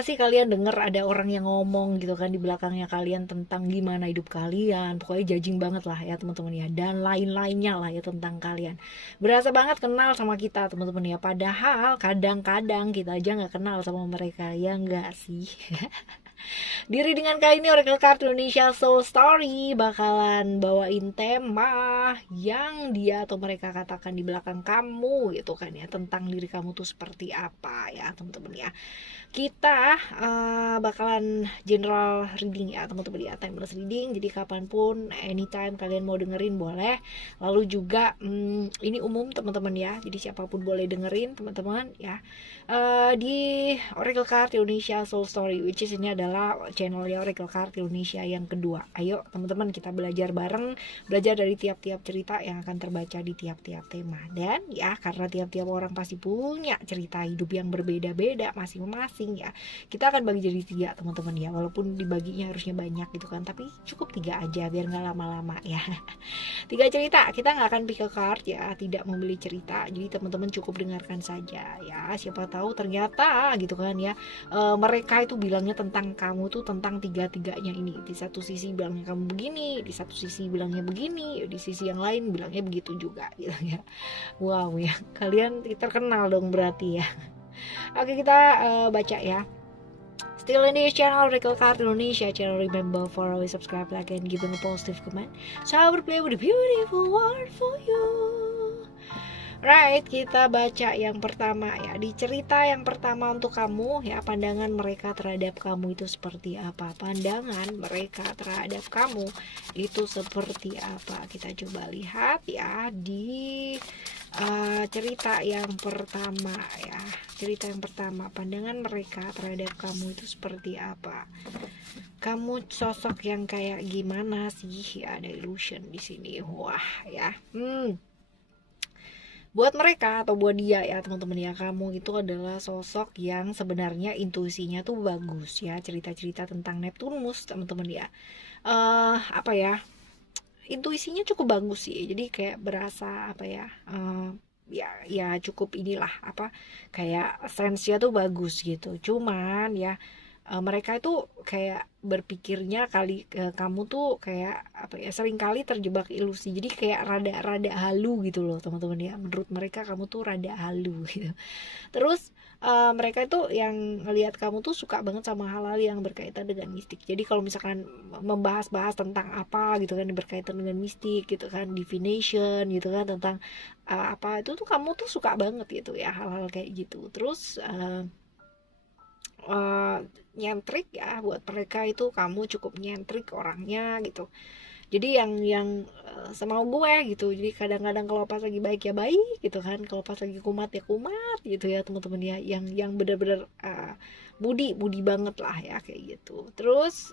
nggak sih kalian denger ada orang yang ngomong gitu kan di belakangnya kalian tentang gimana hidup kalian, pokoknya judging banget lah ya teman-teman ya, dan lain-lainnya lah ya tentang kalian. Berasa banget kenal sama kita teman-teman ya, padahal kadang-kadang kita aja nggak kenal sama mereka, ya nggak sih? Di readingan kali ini Oracle Card Indonesia Soul Story bakalan bawain tema yang dia atau mereka katakan di belakang kamu gitu kan ya, tentang diri kamu tuh seperti apa ya teman-teman ya. Kita bakalan general reading ya teman-teman ya, timeless reading, jadi kapanpun anytime kalian mau dengerin boleh. Lalu juga ini umum teman-teman ya, jadi siapapun boleh dengerin teman-teman ya. Di Oracle Card Indonesia Soul Story, which is ini adalah channelnya Oracle Card Indonesia yang kedua. Ayo teman-teman kita belajar bareng, belajar dari tiap-tiap cerita yang akan terbaca di tiap-tiap tema. Dan ya karena tiap-tiap orang pasti punya cerita hidup yang berbeda-beda masing-masing ya, kita akan bagi jadi 3 teman-teman ya, walaupun dibaginya harusnya banyak gitu kan, tapi cukup 3 aja biar nggak lama-lama ya. 3 cerita, kita nggak akan pick a card ya, tidak membeli cerita, jadi teman-teman cukup dengarkan saja ya, siapa tahu ternyata gitu kan ya, mereka itu bilangnya tentang kamu tuh tentang tiga-tiganya ini, di satu sisi bilangnya kamu begini, di satu sisi bilangnya begini, di sisi yang lain bilangnya begitu juga gitu ya. Wow ya, kalian terkenal dong berarti ya. Oke, kita baca ya. Still in this channel, Oracle Card Indonesia channel. Remember for always subscribe, like, and giving a positive comment. So I will play with a beautiful word for you. Right, kita baca yang pertama ya. Di cerita yang pertama untuk kamu ya, pandangan mereka terhadap kamu itu seperti apa? Pandangan mereka terhadap kamu itu seperti apa? Kita coba lihat ya di cerita yang pertama ya. Cerita yang pertama, pandangan mereka terhadap kamu itu seperti apa? Kamu sosok yang kayak gimana sih? Ya, ada illusion di sini. Wah, ya. Buat mereka atau buat dia ya teman-teman ya, kamu itu adalah sosok yang sebenarnya intuisinya tuh bagus ya. Cerita-cerita tentang Neptunus teman-teman ya, apa ya, intuisinya cukup bagus sih, jadi kayak berasa apa ya, ya cukup inilah apa, kayak sense-nya tuh bagus gitu. Cuman ya mereka itu kayak berpikirnya kamu tuh kayak apa ya, sering kali terjebak ilusi, jadi kayak rada-rada halu gitu loh teman-teman ya. Menurut mereka kamu tuh rada halu gitu. Terus mereka itu yang ngelihat kamu tuh suka banget sama hal-hal yang berkaitan dengan mistik. Jadi kalau misalkan membahas-bahas tentang apa gitu kan berkaitan dengan mistik gitu kan, divination gitu kan, tentang apa itu tuh kamu tuh suka banget gitu ya, hal-hal kayak gitu. Terus nyentrik ya, buat mereka itu kamu cukup nyentrik orangnya gitu. Jadi yang semau gue gitu. Jadi kadang-kadang kalau pas lagi baik ya baik gitu kan, kalau pas lagi kumat ya kumat gitu ya teman-teman ya, yang benar-benar budi banget lah ya kayak gitu. Terus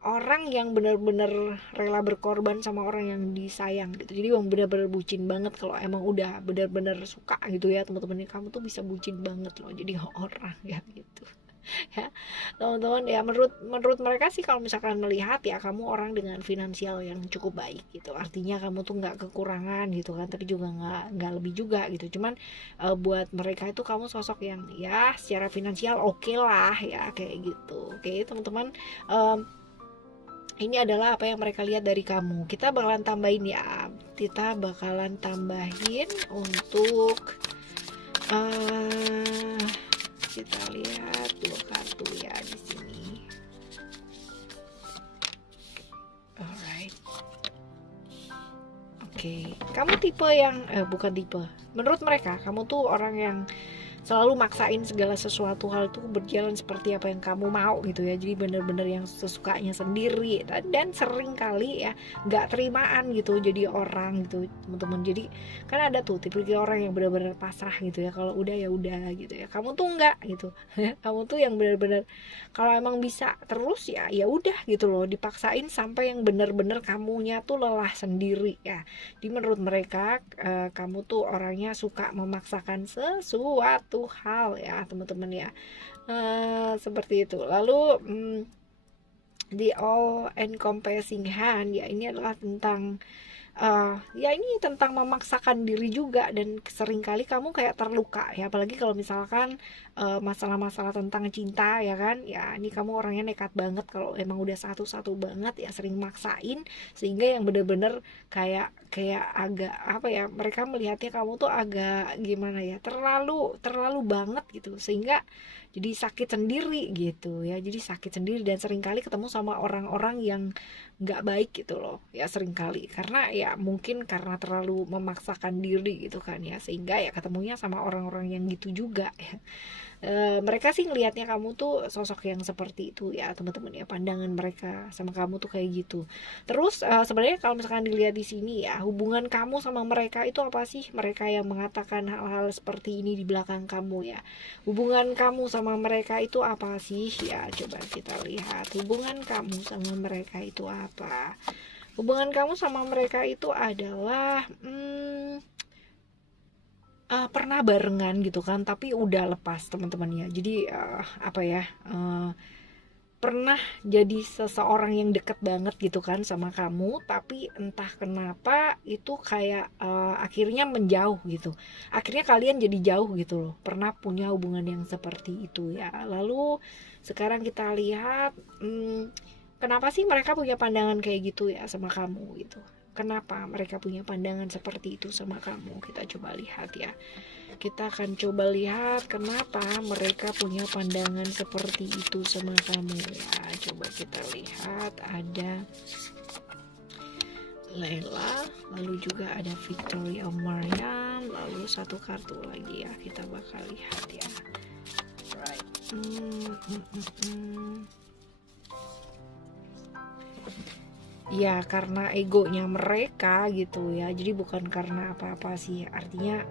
orang yang benar-benar rela berkorban sama orang yang disayang gitu. Jadi yang benar-benar bucin banget, kalau emang udah benar-benar suka gitu ya teman-teman, kamu tuh bisa bucin banget loh jadi orang ya gitu. Ya teman-teman ya, menurut mereka sih kalau misalkan melihat ya kamu orang dengan finansial yang cukup baik gitu, artinya kamu tuh nggak kekurangan gitu kan, tapi juga nggak lebih juga gitu. Cuman buat mereka itu kamu sosok yang ya secara finansial oke lah ya kayak gitu. Oke teman-teman, ini adalah apa yang mereka lihat dari kamu. Kita bakalan tambahin ya, kita bakalan tambahin untuk kita lihat 2 kartu ya di sini. Alright. Oke, kamu tipe yang bukan tipe. Menurut mereka kamu tuh orang yang selalu maksain segala sesuatu hal tuh berjalan seperti apa yang kamu mau gitu ya. Jadi bener-bener yang sesukanya sendiri, dan sering kali ya nggak terimaan gitu jadi orang gitu teman-teman. Jadi kan ada tuh tipe orang yang bener-bener pasrah gitu ya, kalau udah ya udah gitu ya. Kamu tuh enggak gitu. Kamu tuh yang bener-bener kalau emang bisa terus ya ya udah gitu loh, dipaksain sampai yang bener-bener kamunya tuh lelah sendiri ya. Jadi menurut mereka kamu tuh orangnya suka memaksakan sesuatu hal ya teman-teman ya, seperti itu. Lalu the all encompassing hand ya, ini adalah tentang ya ini tentang memaksakan diri juga, dan seringkali kamu kayak terluka ya, apalagi kalau misalkan masalah-masalah tentang cinta ya kan, ya ini kamu orangnya nekat banget kalau emang udah satu-satu banget ya, sering maksain sehingga yang bener-bener kayak kayak agak apa ya, mereka melihatnya kamu tuh agak gimana ya, terlalu terlalu banget gitu, sehingga jadi sakit sendiri gitu ya, jadi sakit sendiri, dan seringkali ketemu sama orang-orang yang nggak baik gitu loh ya, seringkali karena ya mungkin karena terlalu memaksakan diri gitu kan ya, sehingga ya ketemunya sama orang-orang yang gitu juga ya. Mereka sih ngelihatnya kamu tuh sosok yang seperti itu ya teman-teman ya, pandangan mereka sama kamu tuh kayak gitu. Terus sebenarnya kalau misalkan dilihat di sini ya, hubungan kamu sama mereka itu apa sih? Mereka yang mengatakan hal-hal seperti ini di belakang kamu ya, hubungan kamu sama mereka itu apa sih ya? Coba kita lihat hubungan kamu sama mereka itu apa. Hubungan kamu sama mereka itu adalah pernah barengan gitu kan, tapi udah lepas teman-teman ya. Jadi apa ya, pernah jadi seseorang yang deket banget gitu kan sama kamu, tapi entah kenapa itu kayak akhirnya menjauh gitu. Akhirnya kalian jadi jauh gitu loh. Pernah punya hubungan yang seperti itu ya. Lalu sekarang kita lihat, kenapa sih mereka punya pandangan kayak gitu ya sama kamu gitu. Kenapa mereka punya pandangan seperti itu sama kamu? Kita coba lihat ya. Kita akan coba lihat kenapa mereka punya pandangan seperti itu sama kamu ya. Coba kita lihat, ada Layla, lalu juga ada Victoria Maryam, lalu satu kartu lagi ya. Kita bakal lihat ya. Right. Ya karena egonya mereka gitu ya, jadi bukan karena apa-apa sih, artinya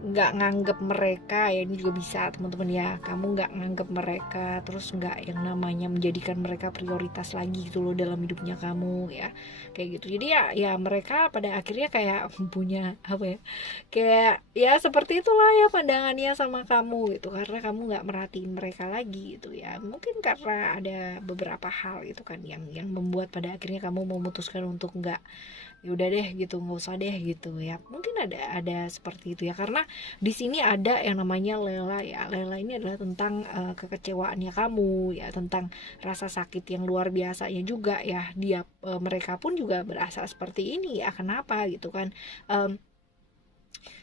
nggak nganggep mereka ya, ini juga bisa teman-teman ya, kamu nggak nganggep mereka, terus nggak yang namanya menjadikan mereka prioritas lagi gitu loh dalam hidupnya kamu ya, kayak gitu. Jadi ya mereka pada akhirnya kayak punya apa ya, kayak ya seperti itulah ya pandangannya sama kamu gitu, karena kamu nggak merhatiin mereka lagi gitu ya, mungkin karena ada beberapa hal gitu kan yang membuat pada akhirnya kamu memutuskan untuk nggak, ya udah deh gitu, nggak usah deh gitu ya, mungkin ada seperti itu ya. Karena di sini ada yang namanya Lela ya, Lela ini adalah tentang kekecewaannya kamu ya, tentang rasa sakit yang luar biasanya juga ya, dia mereka pun juga berasa seperti ini ya, kenapa gitu kan,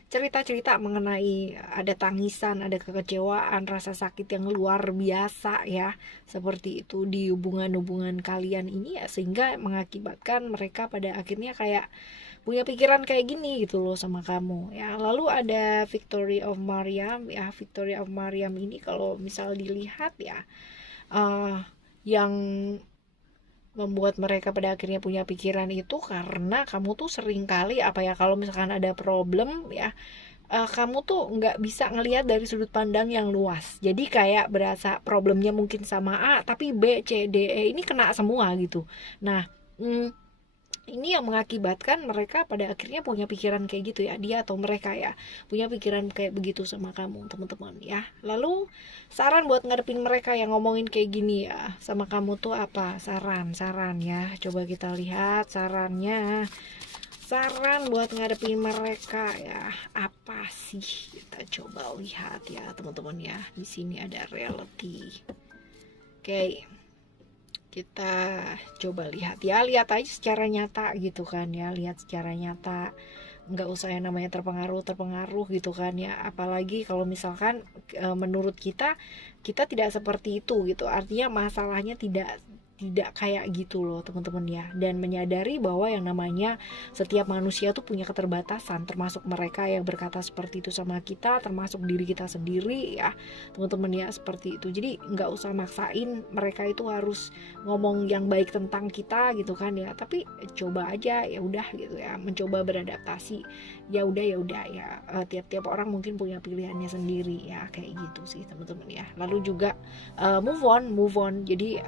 cerita-cerita mengenai ada tangisan, ada kekecewaan, rasa sakit yang luar biasa ya, seperti itu di hubungan-hubungan kalian ini ya, sehingga mengakibatkan mereka pada akhirnya kayak punya pikiran kayak gini gitu loh sama kamu ya. Lalu ada Victory of Maryam ya, Victory of Maryam ini kalau misal dilihat ya, yang membuat mereka pada akhirnya punya pikiran itu karena kamu tuh sering kali apa ya, kalau misalkan ada problem ya, kamu tuh nggak bisa ngelihat dari sudut pandang yang luas, jadi kayak berasa problemnya mungkin sama A tapi B C D E ini kena semua gitu. Nah, ini yang mengakibatkan mereka pada akhirnya punya pikiran kayak gitu ya, dia atau mereka ya punya pikiran kayak begitu sama kamu teman-teman ya. Lalu saran buat ngadepin mereka yang ngomongin kayak gini ya sama kamu tuh apa, saran ya, coba kita lihat sarannya. Saran buat ngadepin mereka ya apa sih, kita coba lihat ya teman-teman ya. Di sini ada reality. Oke, kita coba lihat ya, lihat aja secara nyata gitu kan ya, lihat secara nyata, nggak usah yang namanya terpengaruh gitu kan ya, apalagi kalau misalkan menurut kita tidak seperti itu gitu, artinya masalahnya tidak kayak gitu loh teman-teman ya, dan menyadari bahwa yang namanya setiap manusia tuh punya keterbatasan, termasuk mereka yang berkata seperti itu sama kita, termasuk diri kita sendiri ya teman-teman ya, seperti itu. Jadi nggak usah maksain mereka itu harus ngomong yang baik tentang kita gitu kan ya, tapi coba aja ya udah gitu ya, mencoba beradaptasi ya udah ya, tiap-tiap orang mungkin punya pilihannya sendiri ya, kayak gitu sih teman-teman ya. Lalu juga move on, jadi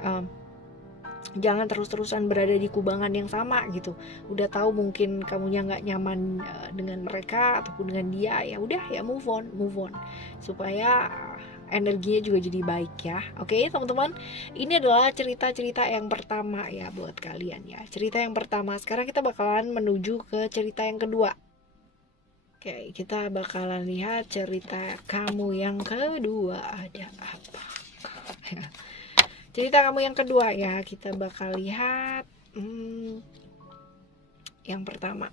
jangan terus-terusan berada di kubangan yang sama gitu. Udah tahu mungkin kamunya nggak nyaman dengan mereka ataupun dengan dia, ya udah ya move on supaya energinya juga jadi baik ya. Oke teman-teman, ini adalah cerita-cerita yang pertama ya buat kalian ya. Cerita yang pertama, sekarang kita bakalan menuju ke cerita yang kedua. Oke, kita bakalan lihat cerita kamu yang kedua ada apa. Cerita kamu yang kedua ya, kita bakal lihat yang pertama.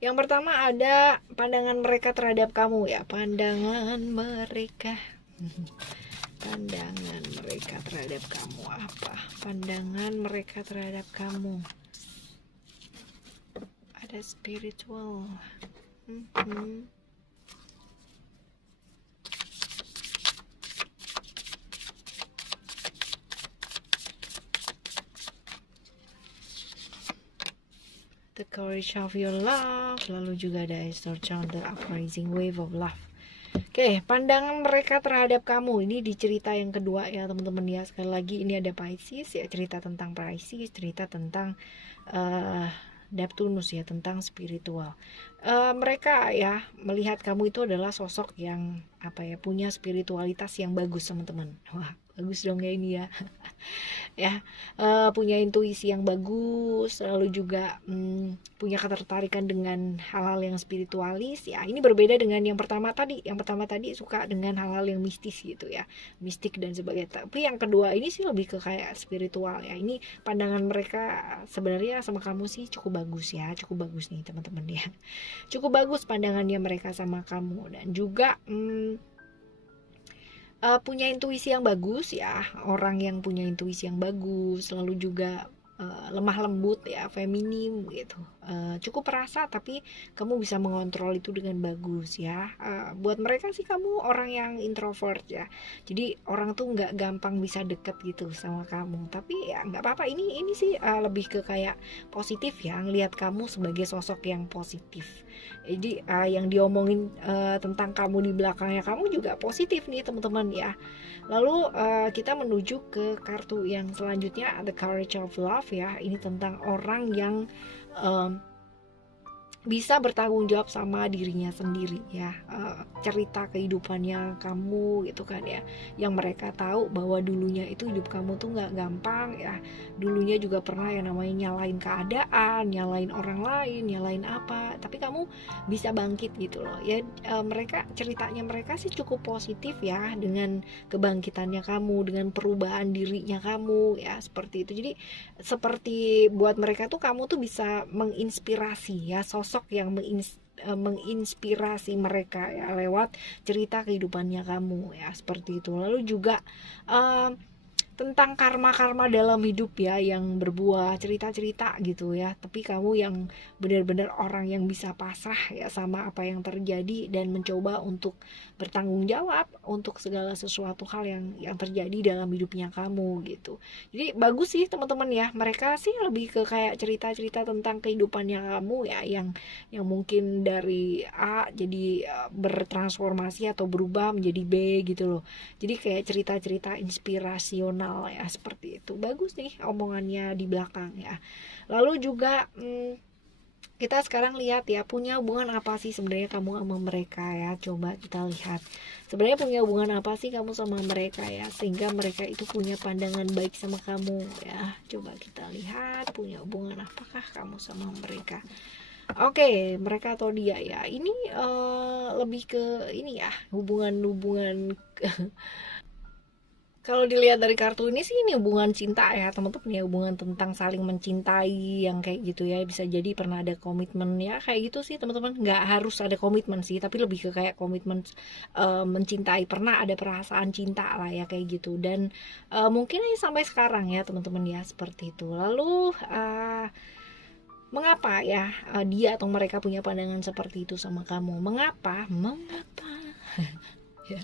Yang pertama ada pandangan mereka terhadap kamu ya, pandangan mereka. Pandangan mereka terhadap kamu apa? Pandangan mereka terhadap kamu. Ada spiritual. The courage of your love. Lalu juga ada Storch on the uprising wave of love. Oke, pandangan mereka terhadap kamu ini di cerita yang kedua ya teman-teman ya. Sekali lagi ini ada Pisces ya, cerita tentang Pisces, cerita tentang Neptunus ya, tentang spiritual. Mereka ya melihat kamu itu adalah sosok yang punya spiritualitas yang bagus teman-teman. Wah, bagus dong ya ini ya. Ya, punya intuisi yang bagus, lalu juga punya ketertarikan dengan hal-hal yang spiritualis ya. Ini berbeda dengan yang pertama tadi. Yang pertama tadi suka dengan hal-hal yang mistis gitu ya, mistik dan sebagainya. Tapi yang kedua ini sih lebih ke kayak spiritual ya. Ini pandangan mereka sebenarnya sama kamu sih cukup bagus ya, cukup bagus nih teman-teman ya. Cukup bagus pandangannya mereka sama kamu, dan juga punya intuisi yang bagus ya, orang yang punya intuisi yang bagus, lalu juga lemah lembut ya, feminim gitu, cukup perasa tapi kamu bisa mengontrol itu dengan bagus ya. Buat mereka sih kamu orang yang introvert ya, jadi orang tuh nggak gampang bisa deket gitu sama kamu, tapi ya nggak apa-apa. Ini sih lebih ke kayak positif ya, ngelihat kamu sebagai sosok yang positif. Jadi yang diomongin tentang kamu di belakangnya kamu juga positif nih teman-teman ya. Lalu kita menuju ke kartu yang selanjutnya, The Courage of Love ya. Ini tentang orang yang bisa bertanggung jawab sama dirinya sendiri ya. Cerita kehidupannya kamu gitu kan ya, yang mereka tahu bahwa dulunya itu hidup kamu tuh nggak gampang ya. Dulunya juga pernah yang namanya nyalain keadaan, nyalain orang lain, nyalain apa, tapi kamu bisa bangkit gitu loh ya. Ceritanya mereka sih cukup positif ya, dengan kebangkitannya kamu, dengan perubahan dirinya kamu ya, seperti itu. Jadi seperti buat mereka tuh kamu tuh bisa menginspirasi ya, sosok yang menginspirasi mereka ya lewat cerita kehidupannya kamu ya, seperti itu. Lalu juga tentang karma-karma dalam hidup ya, yang berbuah cerita-cerita gitu ya, tapi kamu yang benar-benar orang yang bisa pasrah ya sama apa yang terjadi dan mencoba untuk bertanggung jawab untuk segala sesuatu hal yang terjadi dalam hidupnya kamu gitu. Jadi bagus sih teman-teman ya, mereka sih lebih ke kayak cerita-cerita tentang kehidupannya kamu ya, yang mungkin dari A jadi bertransformasi atau berubah menjadi B gitu loh. Jadi kayak cerita-cerita inspirasional ya, seperti itu. Bagus nih omongannya di belakang ya. Lalu juga kita sekarang lihat ya, punya hubungan apa sih sebenarnya kamu sama mereka ya. Coba kita lihat sebenarnya punya hubungan apa sih kamu sama mereka ya, sehingga mereka itu punya pandangan baik sama kamu ya. Coba kita lihat punya hubungan apakah kamu sama mereka. Oke, mereka atau dia ya. Ini lebih ke ini ya, hubungan kalau dilihat dari kartu ini sih ini hubungan cinta ya teman-teman ya, hubungan tentang saling mencintai yang kayak gitu ya. Bisa jadi pernah ada komitmen ya kayak gitu sih teman-teman. Nggak harus ada komitmen sih, tapi lebih ke kayak komitmen mencintai, pernah ada perasaan cinta lah ya kayak gitu. Dan mungkin sampai sekarang ya teman-teman ya, seperti itu. Lalu mengapa ya dia atau mereka punya pandangan seperti itu sama kamu? Mengapa ya,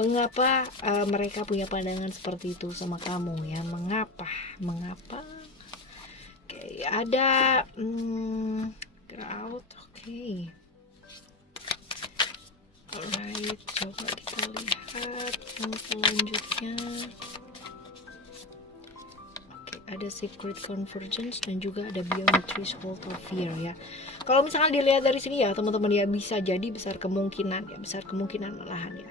mengapa mereka punya pandangan seperti itu sama kamu ya? Mengapa? Oke, ada crowd. Oke. Alright, coba kita lihat yang selanjutnya. Ada secret convergence dan juga ada beyond the threshold of fear ya. Kalau misalnya dilihat dari sini ya teman-teman ya, bisa jadi besar kemungkinan malahan ya,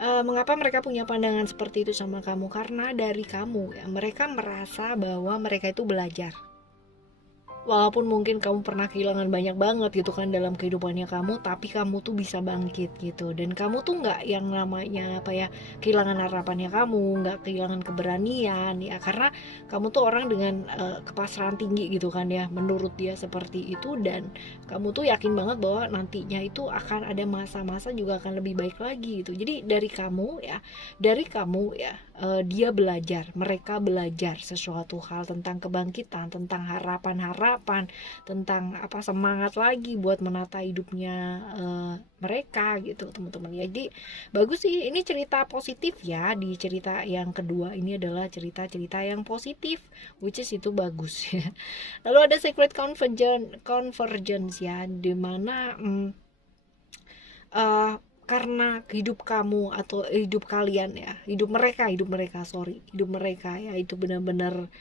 Mengapa mereka punya pandangan seperti itu sama kamu? Karena dari kamu ya, mereka merasa bahwa mereka itu belajar. Walaupun mungkin kamu pernah kehilangan banyak banget gitu kan dalam kehidupannya kamu, tapi kamu tuh bisa bangkit gitu. Dan kamu tuh nggak yang namanya apa ya, kehilangan harapannya kamu, nggak kehilangan keberanian ya, karena kamu tuh orang dengan kepasrahan tinggi gitu kan ya, menurut dia seperti itu. Dan kamu tuh yakin banget bahwa nantinya itu akan ada masa-masa juga akan lebih baik lagi gitu. Jadi dari kamu ya, dia belajar, mereka belajar sesuatu hal tentang kebangkitan, tentang harapan-harapan, tentang apa, semangat lagi buat menata hidupnya mereka gitu teman-teman. Jadi bagus sih, ini cerita positif ya. Di cerita yang kedua ini adalah cerita-cerita yang positif, which is itu bagus ya. Lalu ada secret convergence ya, dimana karena hidup kamu atau hidup kalian ya, hidup mereka ya, itu benar-benar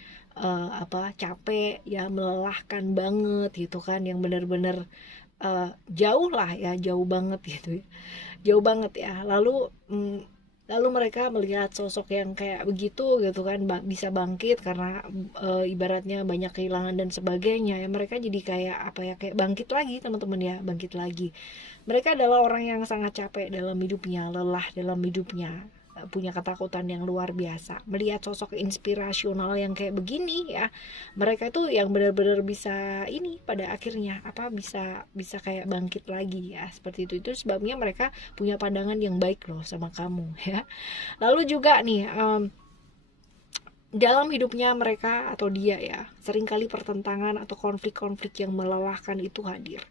capek ya, melelahkan banget gitu kan, yang benar-benar jauh lah ya, jauh banget gitu ya, jauh banget ya. Lalu mereka melihat sosok yang kayak begitu gitu kan, bisa bangkit karena ibaratnya banyak kehilangan dan sebagainya ya, mereka jadi kayak apa ya, kayak bangkit lagi teman-teman ya, bangkit lagi. Mereka adalah orang yang sangat capek dalam hidupnya, lelah dalam hidupnya, punya ketakutan yang luar biasa. Melihat sosok inspirasional yang kayak begini ya, mereka itu yang benar-benar bisa ini pada akhirnya bisa kayak bangkit lagi ya, seperti itu. Itu sebabnya mereka punya pandangan yang baik loh sama kamu ya. Lalu juga nih, dalam hidupnya mereka atau dia ya, seringkali pertentangan atau konflik-konflik yang melelahkan itu hadir.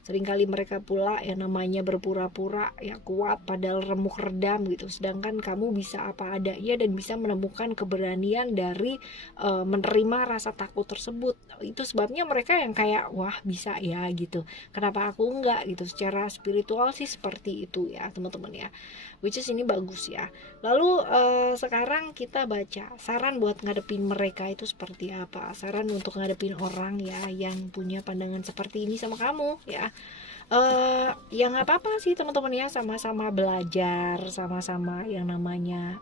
Seringkali mereka pula yang namanya berpura-pura ya kuat padahal remuk redam gitu. Sedangkan kamu bisa apa adanya dan bisa menemukan keberanian dari menerima rasa takut tersebut. Itu sebabnya mereka yang kayak wah bisa ya gitu. Kenapa aku enggak gitu. Secara spiritual sih seperti itu ya teman-teman ya. Which is ini bagus ya. Lalu sekarang kita baca saran buat ngadepin mereka itu seperti apa. Saran untuk ngadepin orang ya yang punya pandangan seperti ini sama kamu ya. Ya nggak apa-apa sih teman-teman ya, sama-sama belajar, sama-sama yang namanya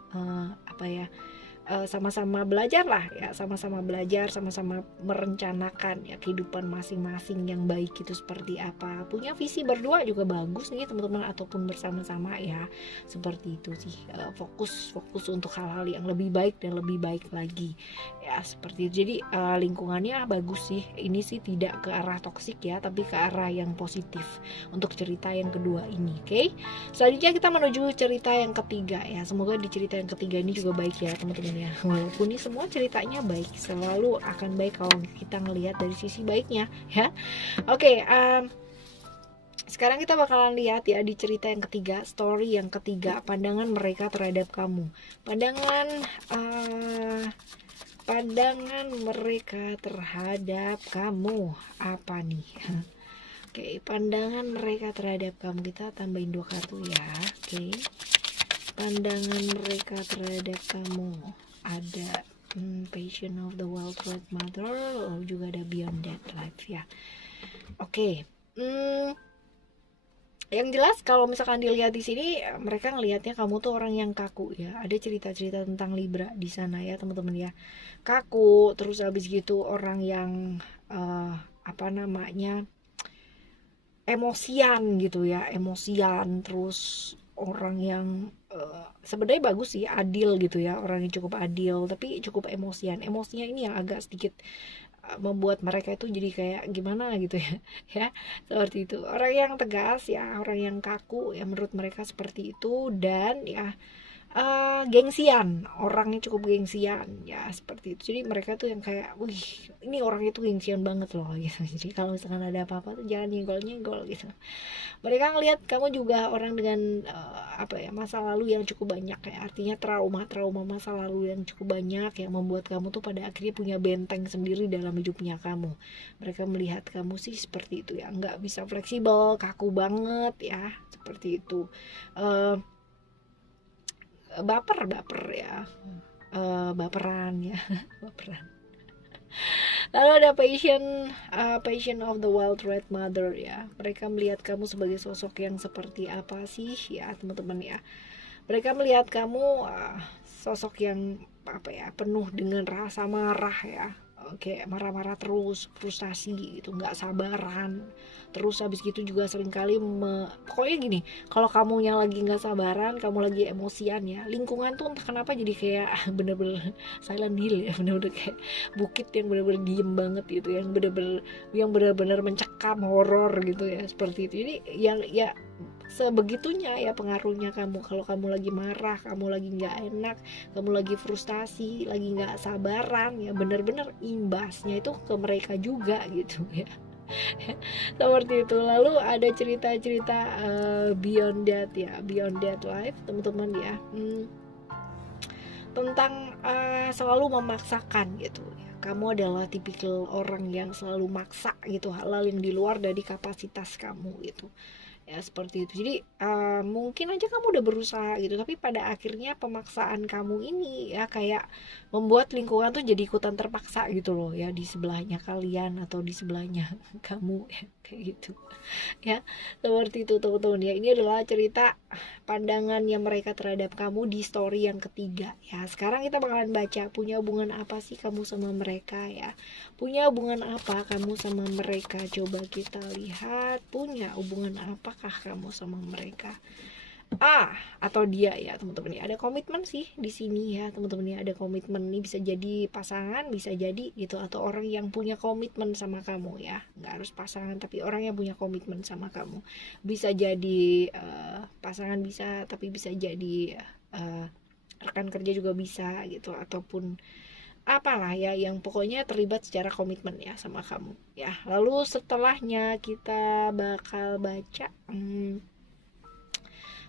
sama-sama belajar lah ya, sama-sama belajar, sama-sama merencanakan ya kehidupan masing-masing yang baik itu seperti apa. Punya visi berdua juga bagus nih teman-teman, ataupun bersama-sama ya, seperti itu sih. Fokus untuk hal-hal yang lebih baik dan lebih baik lagi ya, seperti itu. Jadi lingkungannya bagus sih, ini sih tidak ke arah toksik ya, tapi ke arah yang positif untuk cerita yang kedua ini. Oke, selanjutnya kita menuju cerita yang ketiga ya. Semoga di cerita yang ketiga ini juga baik ya teman-teman ya. Walaupun ini semua ceritanya baik, selalu akan baik kalau kita ngelihat dari sisi baiknya ya. Oke, sekarang kita bakalan lihat ya di cerita yang ketiga, story yang ketiga, pandangan mereka terhadap kamu. Pandangan mereka terhadap kamu apa nih? Oke, pandangan mereka terhadap kamu, kita tambahin 2 kartu ya. Oke, pandangan mereka terhadap kamu ada Passion of the Wild Red Mother, juga ada Beyond That Life ya. Oke, yang jelas kalau misalkan dilihat di sini, mereka ngelihatnya kamu tuh orang yang kaku ya. Ada cerita-cerita tentang Libra di sana ya teman-teman ya. Kaku, terus habis gitu orang yang emosian gitu ya, terus orang yang sebenarnya bagus sih, adil gitu ya, orang yang cukup adil tapi cukup emosinya ini yang agak sedikit membuat mereka itu jadi kayak gimana gitu ya ya, seperti itu. Orang yang tegas ya, orang yang kaku ya, menurut mereka seperti itu. Dan ya gengsian, orangnya cukup gengsian ya, seperti itu. Jadi mereka tuh yang kayak wih, ini orangnya tuh gengsian banget loh gitu. Jadi kalau misalkan ada apa-apa tuh jangan nyenggol gitu. Mereka ngelihat kamu juga orang dengan masa lalu yang cukup banyak ya, artinya trauma masa lalu yang cukup banyak yang membuat kamu tuh pada akhirnya punya benteng sendiri dalam hidupnya kamu. Mereka melihat kamu sih seperti itu ya, nggak bisa fleksibel, kaku banget ya, seperti itu. Baper ya, baperan ya baperan. Lalu ada Passion of the Wild Red Mother ya. Mereka melihat kamu sebagai sosok yang seperti apa sih ya teman-teman ya. Mereka melihat kamu sosok yang apa ya, penuh dengan rasa marah ya, kayak marah-marah terus, frustasi gitu, nggak sabaran. Terus habis gitu juga seringkali pokoknya gini, kalau kamunya lagi nggak sabaran, kamu lagi emosian ya, lingkungan tuh entah kenapa jadi kayak bener-bener silent hill ya, bener-bener kayak bukit yang bener-bener diem banget gitu, yang bener-bener mencekam, horor gitu ya, seperti itu. Jadi yang ya sebegitunya ya pengaruhnya kamu. Kalau kamu lagi marah, kamu lagi nggak enak, kamu lagi frustasi, lagi nggak sabaran ya, bener-bener imbasnya itu ke mereka juga gitu ya. Seperti itu. Lalu ada cerita-cerita beyond that ya, beyond that life teman-teman ya, tentang selalu memaksakan gitu ya. Kamu adalah tipikal orang yang selalu maksa gitu hal-hal yang di luar dari kapasitas kamu gitu ya, seperti itu. Jadi mungkin aja kamu udah berusaha gitu, tapi pada akhirnya pemaksaan kamu ini ya kayak membuat lingkungan tuh jadi ikutan terpaksa gitu loh ya, di sebelahnya kalian atau di sebelahnya kamu ya, kayak gitu ya, seperti itu teman-teman ya. Ini adalah cerita pandangannya mereka terhadap kamu di story yang ketiga ya. Sekarang kita bakalan baca, punya hubungan apa sih kamu sama mereka ya, punya hubungan apa kamu sama mereka. Coba kita lihat, punya hubungan apakah kamu sama mereka. Atau dia ya teman-teman ya, ada komitmen sih di sini ya teman-teman ya, ada komitmen. Ini bisa jadi pasangan, bisa jadi gitu, atau orang yang punya komitmen sama kamu ya, nggak harus pasangan tapi orang yang punya komitmen sama kamu. Bisa jadi pasangan bisa, tapi bisa jadi rekan kerja juga bisa gitu, ataupun apalah ya, yang pokoknya terlibat secara komitmen ya sama kamu ya. Lalu setelahnya kita bakal baca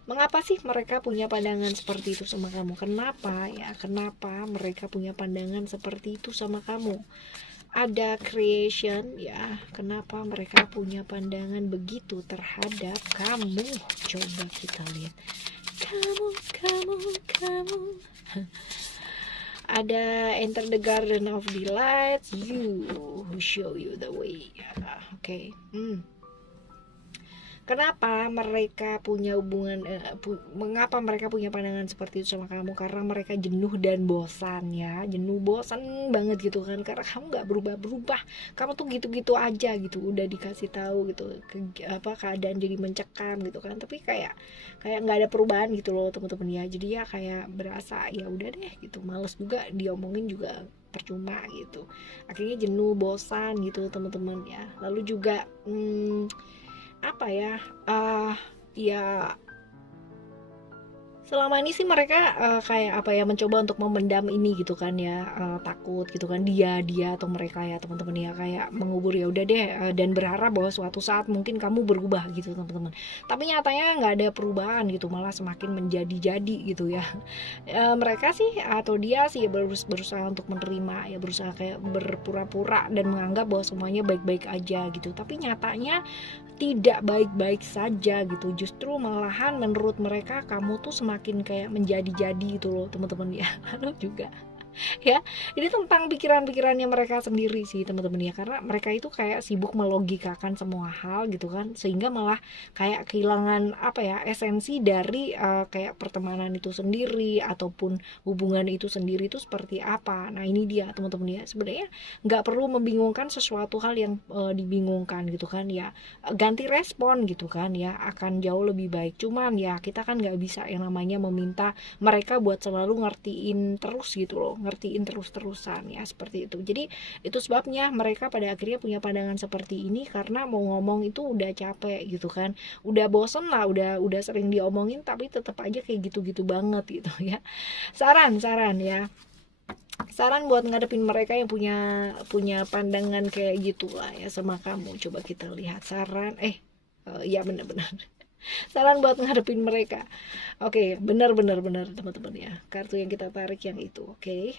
mengapa sih mereka punya pandangan seperti itu sama kamu. Kenapa ya, kenapa mereka punya pandangan seperti itu sama kamu. Ada creation ya, kenapa mereka punya pandangan begitu terhadap kamu. Coba kita lihat. Kamu ada enter the garden of delights, you who show you the way. Oke. Kenapa mereka punya hubungan mengapa mereka punya pandangan seperti itu sama kamu? Karena mereka jenuh dan bosan ya, bosan banget gitu kan, karena kamu nggak berubah-berubah, kamu tuh gitu-gitu aja gitu, udah dikasih tahu gitu keadaan jadi mencekam gitu kan, tapi kayak nggak ada perubahan gitu loh teman-teman ya. Jadi ya kayak berasa ya udah deh gitu, males juga diomongin juga percuma gitu, akhirnya jenuh, bosan gitu teman-teman ya. Lalu juga apa ya, ya selama ini sih mereka kayak apa ya, mencoba untuk memendam ini gitu kan ya, takut gitu kan, dia atau mereka ya teman-teman ya, kayak mengubur ya udah deh, dan berharap bahwa suatu saat mungkin kamu berubah gitu teman-teman. Tapi nyatanya nggak ada perubahan gitu, malah semakin menjadi-jadi gitu ya. Mereka sih atau dia sih berusaha untuk menerima ya, berusaha kayak berpura-pura dan menganggap bahwa semuanya baik-baik aja gitu, tapi nyatanya tidak baik-baik saja gitu. Justru malahan menurut mereka kamu tuh semakin kayak menjadi-jadi gitu loh teman-teman ya. Lalu juga ya, ini tentang pikiran-pikirannya mereka sendiri sih teman-teman ya, karena mereka itu kayak sibuk melogikakan semua hal gitu kan, sehingga malah kayak kehilangan apa ya, esensi dari kayak pertemanan itu sendiri ataupun hubungan itu sendiri itu seperti apa. Nah ini dia teman-teman ya, sebenarnya nggak perlu membingungkan sesuatu hal yang dibingungkan gitu kan ya, ganti respon gitu kan ya, akan jauh lebih baik. Cuman ya kita kan nggak bisa yang namanya meminta mereka buat selalu ngertiin terus gitu loh, ngertiin terus-terusan ya, seperti itu. Jadi itu sebabnya mereka pada akhirnya punya pandangan seperti ini, karena mau ngomong itu udah capek gitu kan, udah bosen lah, udah sering diomongin tapi tetap aja kayak gitu-gitu banget gitu ya. Saran ya, saran buat ngadepin mereka yang punya pandangan kayak gitu lah ya sama kamu. Coba kita lihat saran ya benar-benar saran buat ngadepin mereka. Oke, benar teman-teman ya, kartu yang kita tarik yang itu. Oke,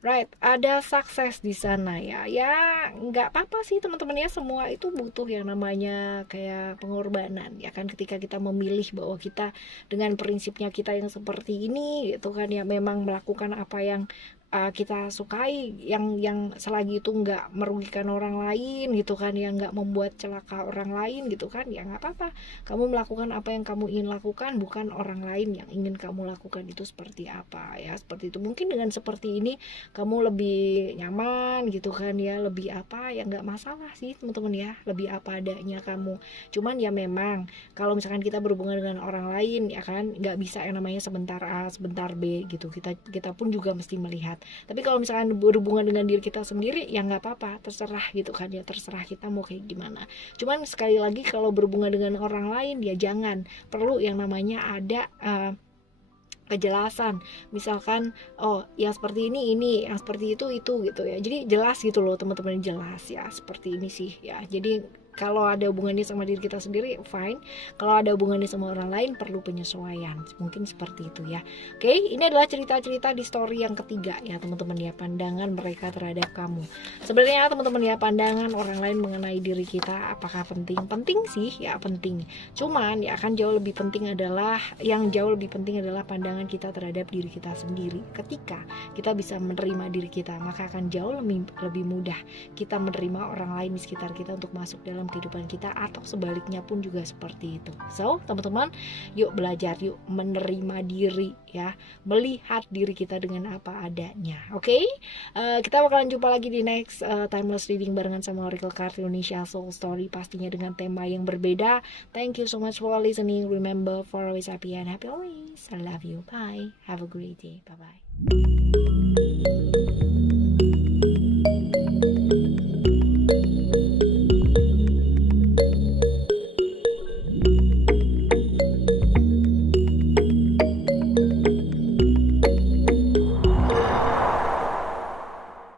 right, ada sukses di sana ya. Ya nggak apa-apa sih teman-teman ya, semua itu butuh yang namanya kayak pengorbanan ya kan, ketika kita memilih bahwa kita dengan prinsipnya kita yang seperti ini gitu kan ya, memang melakukan apa yang kita sukai, yang selagi itu nggak merugikan orang lain gitu kan, yang nggak membuat celaka orang lain gitu kan, ya nggak apa-apa. Kamu melakukan apa yang kamu ingin lakukan, bukan orang lain yang ingin kamu lakukan itu seperti apa ya, seperti itu. Mungkin dengan seperti ini kamu lebih nyaman gitu kan ya, lebih apa ya, nggak masalah sih teman-teman ya, lebih apa adanya kamu. Cuman ya memang kalau misalkan kita berhubungan dengan orang lain ya kan, nggak bisa yang namanya sebentar A sebentar B gitu, kita pun juga mesti melihat. Tapi kalau misalkan berhubungan dengan diri kita sendiri ya nggak apa-apa, terserah gitu kan ya, terserah kita mau kayak gimana. Cuman sekali lagi kalau berhubungan dengan orang lain ya jangan, perlu yang namanya ada kejelasan. Misalkan oh yang seperti ini, yang seperti itu gitu ya, jadi jelas gitu loh teman-teman, jelas ya, seperti ini sih ya. Jadi kalau ada hubungannya sama diri kita sendiri fine, kalau ada hubungannya sama orang lain perlu penyesuaian, mungkin seperti itu ya. Oke, ini adalah cerita-cerita di story yang ketiga ya teman-teman ya, pandangan mereka terhadap kamu. Sebenarnya teman-teman ya, pandangan orang lain mengenai diri kita apakah penting? Penting sih ya, penting. Cuman ya kan jauh lebih penting adalah pandangan kita terhadap diri kita sendiri. Ketika kita bisa menerima diri kita, maka akan jauh lebih mudah kita menerima orang lain di sekitar kita untuk masuk dalam kehidupan kita, atau sebaliknya pun juga seperti itu. So teman-teman, yuk belajar, yuk menerima diri ya, melihat diri kita dengan apa adanya. Oke, kita bakalan jumpa lagi di next timeless reading barengan sama Oracle Card Indonesia Soul Story, pastinya dengan tema yang berbeda. Thank you so much for listening. Remember, for always happy and happy always. I love you. Bye. Have a great day. Bye bye.